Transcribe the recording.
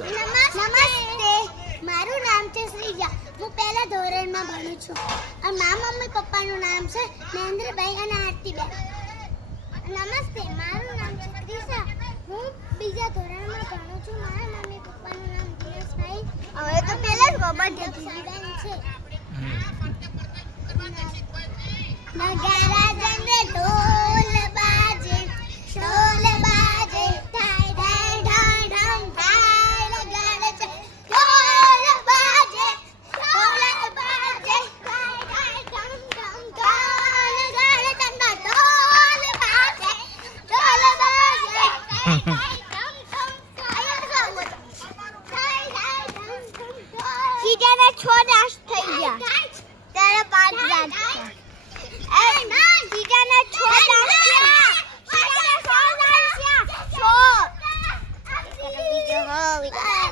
નમસ્તે, મારું નામ છે શ્રીજા. હું પહેલા ધોરણમાં ભણું છું અને મારા મમ્મી પપ્પાનું નામ છે મહેન્દ્રભાઈ અને આરતીબેન. નમસ્તે, મારું નામ છે ક્રિશા. હું બીજા ધોરણમાં ભણું છું. મારા મમ્મી પપ્પાનું નામ દિનેશભાઈ. હવે તો પહેલા જ ખબર છે. નગારા જને ઢોલ બાજે, ઢોલ બાજે, ઢાય ઢાય ઢાય ઢામ ઢાય લગાડે છે. ઢોલ બાજે, ઢોલ બાજે, ઢાય ઢાય ઢામ ઢામ ઢાય લગાડે છે. ઢોલ બાજે, ઢોલ બાજે, ઢાય ઢાય ઢામ ઢામ ઢાય લગાડે છે. સીજાના 6 દાસ થઈ ગયા. ત્યારે 5 દાસ છે. સીજાના 6 દાસ છે. સીજાના 6 દાસ છે. 6 બીજો હવે